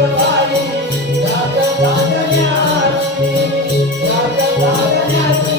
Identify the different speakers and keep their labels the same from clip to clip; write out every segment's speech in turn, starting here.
Speaker 1: बाई राजा जागण्याची बाई राजा जागण्याची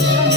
Speaker 1: Thank you.